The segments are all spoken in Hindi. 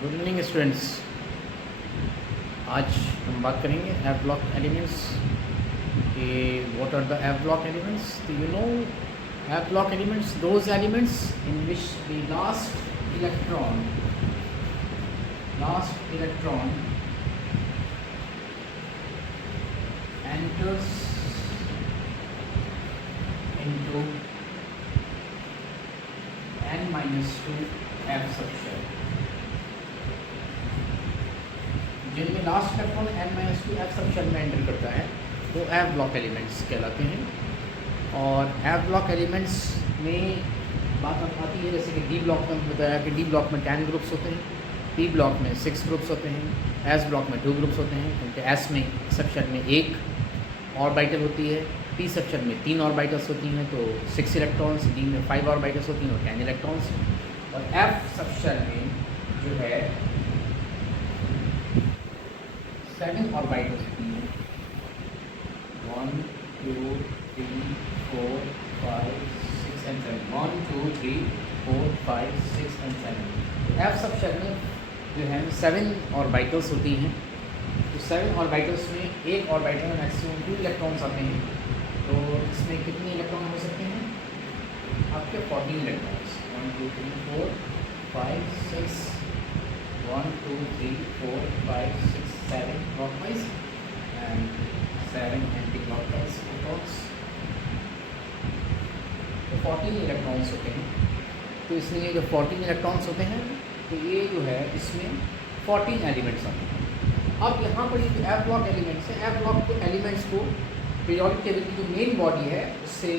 Good evening students. आज हम बात करेंगे एफ ब्लॉक एलिमेंट्स कि what are the F block elements. तो you know F block elements those elements in which the last electron enters into n-2 f subshell, जिनमें last electron n-2 f subshell में एंटर करता है वो एफ ब्लॉक एलिमेंट्स कहलाते हैं। और एफ ब्लॉक एलिमेंट्स में बात आती है जैसे कि डी ब्लॉक में बताया कि डी ब्लॉक में 10 ग्रुप्स होते हैं, पी ब्लॉक में 6 ग्रुप्स होते हैं, एस ब्लॉक में 2 ग्रुप्स होते हैं, क्योंकि एस में सबशेल में 1 ऑर्बिटल होती है, पी सबशेल में 3 ऑर्बिटल्स होती हैं तो 6 इलेक्ट्रॉन्स, डी में 5 ऑर्बिटल्स होती हैं और 10 इलेक्ट्रॉन्स, और एफ सबशेल में जो है 7 ऑर्बिटल्स होती हैं, 1 2 3 4 5 6 एंड 7, 1 2 3 4 5 6 एंड 7। एफ सबशेल में जो है 7 ऑर्बिटल्स होती हैं, तो 7 ऑर्बिटल्स में एक ऑर्बिटल में मैक्सिमम 2 इलेक्ट्रॉन्स आते हैं। तो इसमें कितने इलेक्ट्रॉन हो सकते हैं आपके? 14 electrons, 1 2 3 4 5 6 1 2 3 4 5 6 7 clockwise and 7 anti-clockwise electrons, तो 14 इलेक्ट्रॉन्स होते हैं। तो इसलिए जो 14 इलेक्ट्रॉन्स होते हैं तो ये जो है इसमें 14 एलिमेंट्स आते हैं। अब यहाँ पर ये जो एफ ब्लॉक एलिमेंट्स हैं, एफ ब्लॉक के एलिमेंट्स को पीरियोडिक टेबल की जो मेन बॉडी है उससे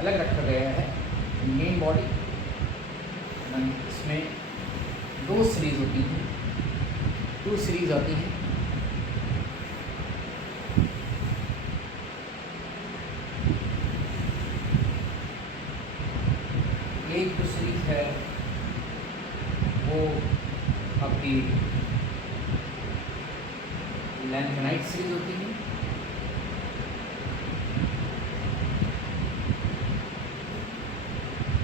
अलग रखा गया है। मेन बॉडी इसमें 2 सीरीज़ होती हैं, 2 सीरीज़ आती हैं। एक जो सीरीज़ है वो आपकी लैंथेनाइट सीरीज होती है,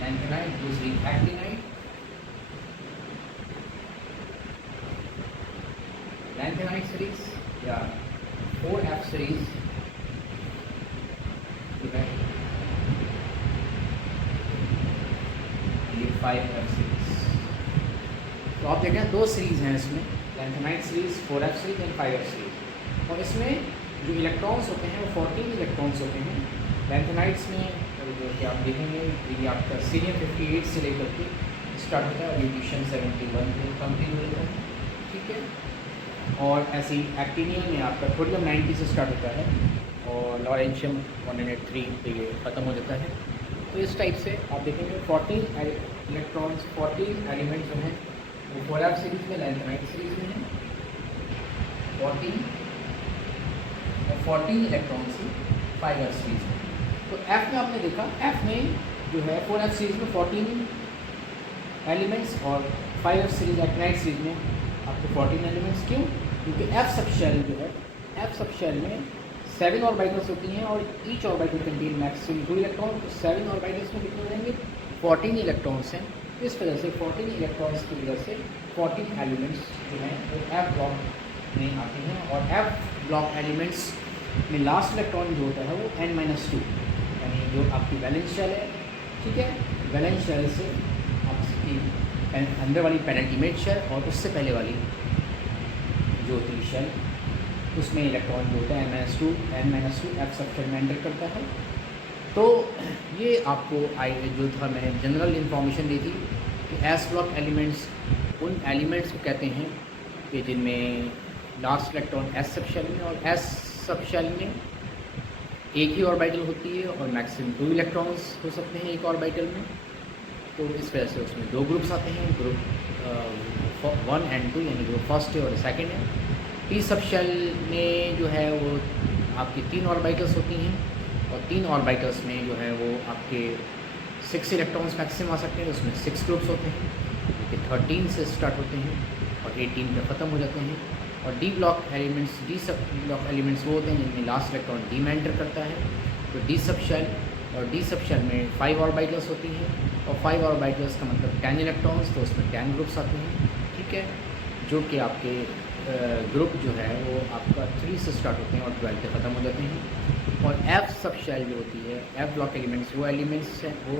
लैंथेनाइट, दूसरी एक्टिनाइट। लैंथेनाइट सीरीज या 4F सीरीज जो है ये 5F सीरीज। तो आप देखें 2 सीरीज़ हैं इसमें, lanthanide series, 4F series and 5F series. और इसमें जो इलेक्ट्रॉन्स होते हैं वो 14 इलेक्ट्रॉन्स होते हैं। लैंथेनाइट्स में जो कि आप देखेंगे ये आपका सीरियम 58 से लेकर के स्टार्ट होता है और ल्यूटिशियम 71 को कंप्लीट हो जाता है, ठीक है। और ऐसे ही एक्टिनियम में आपका थोरियम 90 से स्टार्ट होता है और लॉरेंशियम 103 पे ये ख़त्म हो जाता है। तो इस टाइप से आप देखेंगे 14 इलेक्ट्रॉन्स, 14 एलिमेंट्स जो हैं वो 4F सीरीज़ में, लैंथेनाइट सीरीज़ में है 14 और 14 इलेक्ट्रॉन्स ही 5F सीरीज़ में। तो F में आपने देखा, F में जो है 4F सीरीज़ में 14 एलिमेंट्स और 5F सीरीज़ एक्टिनाइट सीरीज़ में आपको 14 एलिमेंट्स। क्यों? क्योंकि F सबशेल जो है, F सबशेल में 7 ऑर्बिटल्स होती हैं और each orbital contain maximum 2 electron. तो 7 ऑर्बिटल्स में कितने हो जाएंगे? 14 इलेक्ट्रॉन्स हैं। इस वजह से 14 इलेक्ट्रॉन्स की वजह से 14 एलिमेंट्स जो हैं वो एफ ब्लॉक में आते हैं। और एफ ब्लॉक एलिमेंट्स में लास्ट इलेक्ट्रॉन जो होता है वो n-2 यानी जो आपकी वैलेंस शेल है, ठीक है, वैलेंस शेल से आपकी अंदर वाली पेनेंटिमेट शेल और उससे पहले वाली जो होती है शेल, उसमें इलेक्ट्रॉन जो होता है n-2 एफ सबशेल में एंटर करता है। तो ये आपको जो था मैंने जनरल इन्फॉर्मेशन दी थी कि एस ब्लॉक एलिमेंट्स उन एलिमेंट्स को कहते हैं कि जिनमें लास्ट इलेक्ट्रॉन एस सबशेल में और एस सबशेल में एक ही ऑर्बिटल होती है और मैक्सिमम 2 इलेक्ट्रॉन्स हो सकते हैं एक ऑर्बिटल में। तो इस वजह से उसमें 2 ग्रुप्स आते हैं, ग्रुप 1 and 2 यानी ग्रुप फर्स्ट है और सेकेंड है। पी सबशेल में जो है वो आपकी 3 ऑर्बिटल्स होती हैं और 3 ऑर्बिटल्स में जो है वो आपके 6 इलेक्ट्रॉन्स मैक्सिमम आ सकते हैं। उसमें 6 ग्रुप्स होते हैं जो कि 13 से स्टार्ट होते हैं और 18 पे ख़त्म हो जाते हैं। और डी ब्लॉक एलिमेंट्स, डी सब ब्लॉक एलिमेंट्स वो होते हैं जिनमें लास्ट इलेक्ट्रॉन डी में एंटर करता है। तो डी सबशेल और डी सबशेल में 5 ऑर्बिटल्स होती हैं और 5 ऑर्बिटल्स का मतलब 10 इलेक्ट्रॉन्स, तो उसमें 10 ग्रुप्स आते हैं। ठीक है, जो कि आपके ग्रुप जो है वो आपका 3 से स्टार्ट होते हैं और 12 पे ख़त्म हो जाते हैं। और एफ सब शेल जो होती है, एफ ब्लॉक एलिमेंट्स वो एलिमेंट्स हैं, वो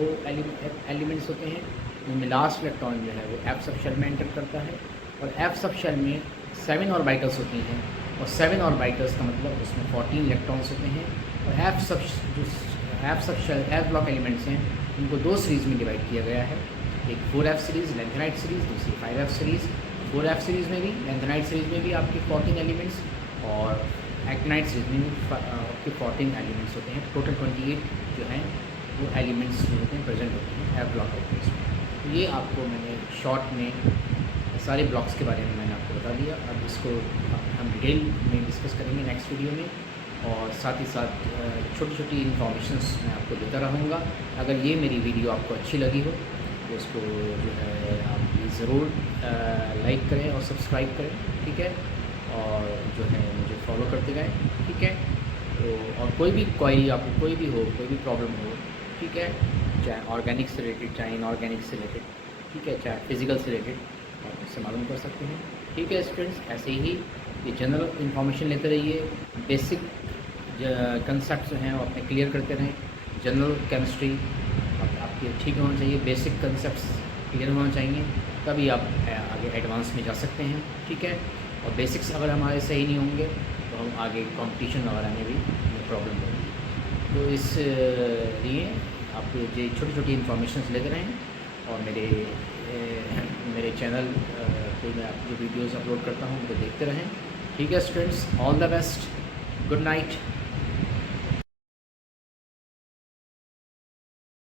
एलिमेंट्स होते हैं जिनमें लास्ट इलेक्ट्रॉन जो है वो एफ सब शेल में एंटर करता है। और एफ सब शेल में 7 ऑर्बिटल्स होती हैं, और 7 ऑर्बिटल्स का मतलब उसमें 14 इलेक्ट्रॉन्स होते हैं। और एफ सब शेल एफ ब्लॉक एलिमेंट्स हैं, उनको 2 सीरीज़ में डिवाइड किया गया है, एक 4f सीरीज़ लैंथेनाइट सीरीज़, दूसरी 5f सीरीज़। 4f सीरीज़ में भी, लैंथेनाइट सीरीज़ में भी आपके 14 एलिमेंट्स, और एक्टिनाइट सीरीज़ में भी आपके 14 एलिमेंट्स होते हैं। टोटल 28 जो हैं वो एलिमेंट्स जो होते हैं प्रेजेंट होते हैं एफ ब्लॉक एलिमेंट्स में। तो ये आपको मैंने शॉर्ट में सारे ब्लॉक्स के बारे में मैंने आपको बता दिया। अब इसको हम डिटेल में डिस्कस करेंगे नेक्स्ट वीडियो में, और साथ ही साथ छोटी छोटी इन्फॉर्मेशंस मैं आपको देता रहूँगा। अगर ये मेरी वीडियो आपको अच्छी लगी हो तो उसको जो है आप ज़रूर लाइक करें और सब्सक्राइब करें, ठीक है, और जो है मुझे फॉलो करते रहें, ठीक है। तो और कोई भी क्वेरी आपको कोई भी हो, कोई भी प्रॉब्लम हो, ठीक है, चाहे ऑर्गेनिक से रिलेटेड, चाहे इनऑर्गेनिक से रिलेटेड, ठीक है, चाहे फिज़िकल से रिलेटेड, आप मुझसे मालूम कर सकते हैं, ठीक है स्टूडेंट्स। ऐसे ही ये जनरल इन्फॉर्मेशन लेते रहिए, बेसिक कंसेप्ट जो हैं वो अपने क्लियर करते रहें। जनरल केमिस्ट्री आपके ठीक होना चाहिए, बेसिक कंसेप्ट्स क्लियर होना चाहिए, तभी आप आगे एडवांस में जा सकते हैं, ठीक है। और बेसिक्स अगर हमारे सही नहीं होंगे तो हम आगे कंपटीशन वगैरह में भी प्रॉब्लम होगी। तो इस लिए आप ये छोटी छोटी इन्फॉर्मेशन लेते रहें, और मेरे चैनल पे मैं जो वीडियोज़ अपलोड करता हूँ उनको देखते रहें, ठीक है students. All the best, good night.